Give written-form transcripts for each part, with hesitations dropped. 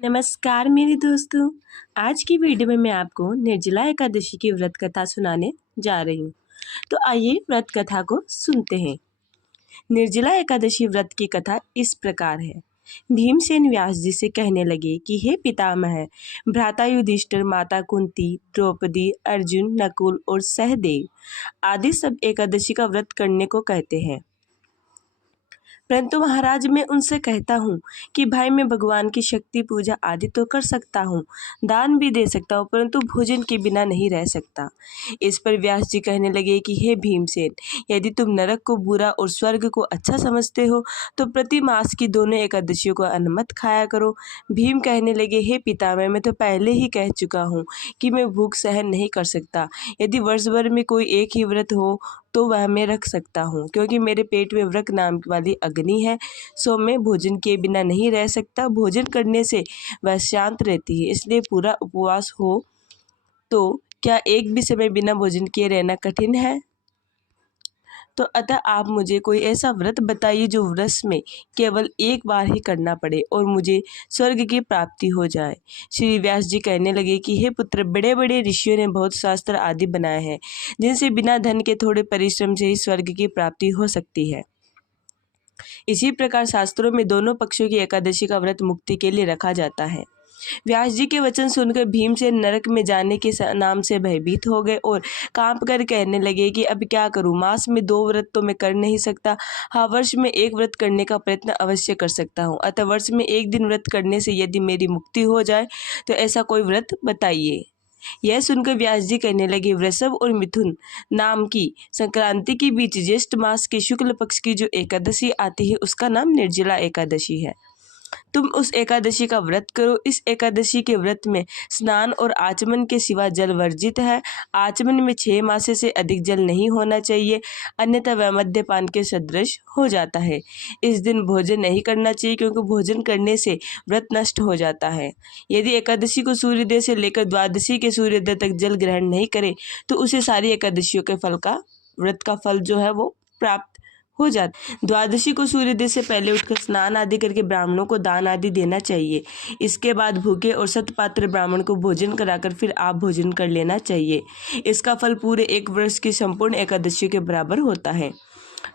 नमस्कार मेरे दोस्तों। आज की वीडियो में मैं आपको निर्जला एकादशी की व्रत कथा सुनाने जा रही हूँ। तो आइए व्रत कथा को सुनते हैं। निर्जला एकादशी व्रत की कथा इस प्रकार है। भीमसेन व्यास जी से कहने लगे कि हे पितामह, भ्राता युधिष्ठिर, माता कुंती, द्रौपदी, अर्जुन, नकुल और सहदेव आदि सब एकादशी का व्रत करने को कहते हैं, परंतु महाराज मैं उनसे कहता हूँ कि भाई मैं भगवान की शक्ति पूजा आदि तो कर सकता हूँ, दान भी दे सकता हूँ, परंतु भोजन के बिना नहीं रह सकता। इस पर व्यास जी कहने लगे कि हे भीमसेन, यदि तुम नरक को बुरा और स्वर्ग को अच्छा समझते हो तो प्रति मास की दोनों एकादशियों को अन्न मत खाया करो। भीम कहने लगे, हे पितामह, मैं तो पहले ही कह चुका हूँ कि मैं भूख सहन नहीं कर सकता। यदि वर्ष भर में कोई एक ही व्रत हो तो वह मैं रख सकता हूँ, क्योंकि मेरे पेट में व्रत नाम वाली अग्नि है, सो मैं भोजन के बिना नहीं रह सकता। भोजन करने से वह शांत रहती है, इसलिए पूरा उपवास हो तो क्या एक भी समय बिना भोजन किए रहना कठिन है? तो अतः आप मुझे कोई ऐसा व्रत बताइए जो वर्ष में केवल एक बार ही करना पड़े और मुझे स्वर्ग की प्राप्ति हो जाए। श्री व्यास जी कहने लगे कि हे पुत्र, बड़े बड़े ऋषियों ने बहुत शास्त्र आदि बनाए हैं जिनसे बिना धन के थोड़े परिश्रम से ही स्वर्ग की प्राप्ति हो सकती है। इसी प्रकार शास्त्रों में दोनों पक्षों की एकादशी का व्रत मुक्ति के लिए रखा जाता है। व्यास जी के वचन सुनकर भीमसेन नरक में जाने के नाम से भयभीत हो गए और कांप कर कहने लगे कि अब क्या करूं, मास में 2 व्रत तो मैं कर नहीं सकता। हाँ, वर्ष में 1 व्रत करने का प्रयत्न अवश्य कर सकता हूं। अतः वर्ष में 1 दिन व्रत करने से यदि मेरी मुक्ति हो जाए तो ऐसा कोई व्रत बताइए। यह सुनकर व्यास जी कहने लगे, वृषभ और मिथुन नाम की संक्रांति के बीच ज्येष्ठ मास के शुक्ल पक्ष की जो एकादशी आती है उसका नाम निर्जला एकादशी है। तुम उस एकादशी का व्रत करो। इस एकादशी के व्रत में स्नान और आचमन के सिवा जल वर्जित है। आचमन में 6 मासे से अधिक जल नहीं होना चाहिए, अन्यथा वह मद्यपान के सदृश हो जाता है। इस दिन भोजन नहीं करना चाहिए, क्योंकि भोजन करने से व्रत नष्ट हो जाता है। यदि एकादशी को सूर्योदय से लेकर द्वादशी के सूर्योदय तक जल ग्रहण नहीं करे तो उसे सारी एकादशियों के व्रत का फल जो है वो प्राप्त हो जाता। द्वादशी को सूर्योदय से पहले उठकर स्नान आदि करके ब्राह्मणों को दान आदि देना चाहिए। इसके बाद भूखे और सतपात्र ब्राह्मण को भोजन कराकर फिर आप भोजन कर लेना चाहिए। इसका फल पूरे 1 वर्ष की संपूर्ण एकादशी के बराबर होता है।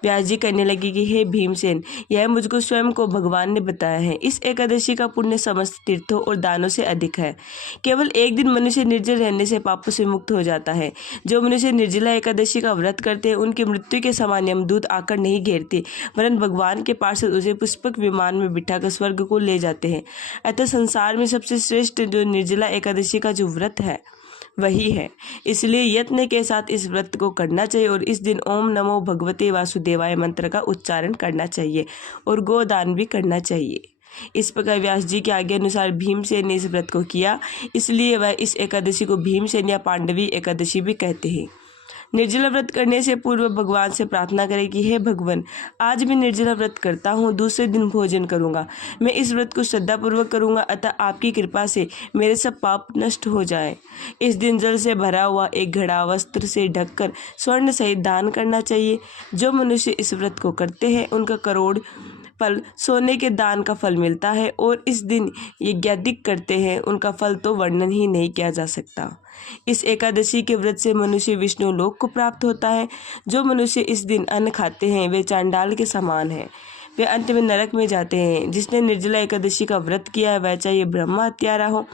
व्यास जी कहने लगे कि हे भीमसेन, यह मुझको स्वयं को भगवान ने बताया है। इस एकादशी का पुण्य समस्त तीर्थों और दानों से अधिक है। केवल एक दिन मनुष्य निर्जल रहने से पापों से मुक्त हो जाता है। जो मनुष्य निर्जला एकादशी का व्रत करते हैं उनकी मृत्यु के समान यमदूत आकर नहीं घेरते, वरन भगवान के पार्षद उसे पुष्पक विमान में बिठाकर स्वर्ग को ले जाते हैं। अतः संसार में सबसे श्रेष्ठ जो निर्जला एकादशी का जो व्रत है वही है। इसलिए यत्न के साथ इस व्रत को करना चाहिए और इस दिन ओम नमो भगवते वासुदेवाय मंत्र का उच्चारण करना चाहिए और गोदान भी करना चाहिए। इस प्रकार व्यास जी के आज्ञा अनुसार भीमसेन ने इस व्रत को किया, इसलिए वह इस एकादशी को भीमसेन या पांडवी एकादशी भी कहते हैं। निर्जला व्रत करने से पूर्व भगवान से प्रार्थना करें कि हे भगवान, आज मैं निर्जला व्रत करता हूँ, दूसरे दिन भोजन करूँगा। मैं इस व्रत को श्रद्धापूर्वक करूँगा, अतः आपकी कृपा से मेरे सब पाप नष्ट हो जाए। इस दिन जल से भरा हुआ एक घड़ा वस्त्र से ढककर स्वर्ण सहित दान करना चाहिए। जो मनुष्य इस व्रत को करते हैं उनका करोड़ फल सोने के दान का फल मिलता है, और इस दिन यज्ञादिक करते हैं उनका फल तो वर्णन ही नहीं किया जा सकता। इस एकादशी के व्रत से मनुष्य विष्णु लोक को प्राप्त होता है। जो मनुष्य इस दिन अन्न खाते हैं वे चांडाल के समान हैं, वे अंत में नरक में जाते हैं। जिसने निर्जला एकादशी का व्रत किया है वह चाहे ब्रह्म हत्यारा हो,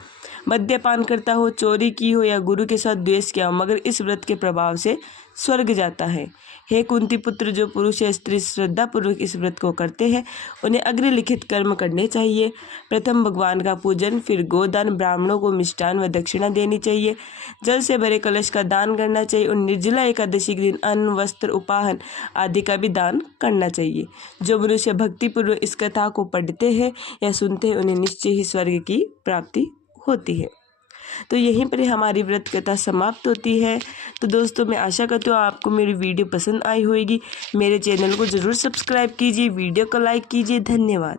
मद्यपान करता हो, चोरी की हो या गुरु के साथ द्वेष किया हो, मगर इस व्रत के प्रभाव से स्वर्ग जाता है। हे कुंती पुत्र, जो पुरुष या स्त्री श्रद्धा पूर्वक इस व्रत को करते हैं उन्हें अग्निलिखित कर्म करने चाहिए। प्रथम भगवान का पूजन, फिर गोदान, ब्राह्मणों को मिष्टान व दक्षिणा देनी चाहिए, जल से भरे कलश का दान करना चाहिए और निर्जला एकादशी के दिन अन्न, वस्त्र, उपाहन आदि का भी दान करना चाहिए। जो मनुष्य भक्तिपूर्वक इस कथा को पढ़ते हैं या सुनते हैं उन्हें निश्चय ही स्वर्ग की प्राप्ति होती है। तो यहीं पर हमारी व्रत कथा समाप्त होती है। तो दोस्तों, मैं आशा करती हूँ आपको मेरी वीडियो पसंद आई होगी। मेरे चैनल को ज़रूर सब्सक्राइब कीजिए, वीडियो को लाइक कीजिए। धन्यवाद।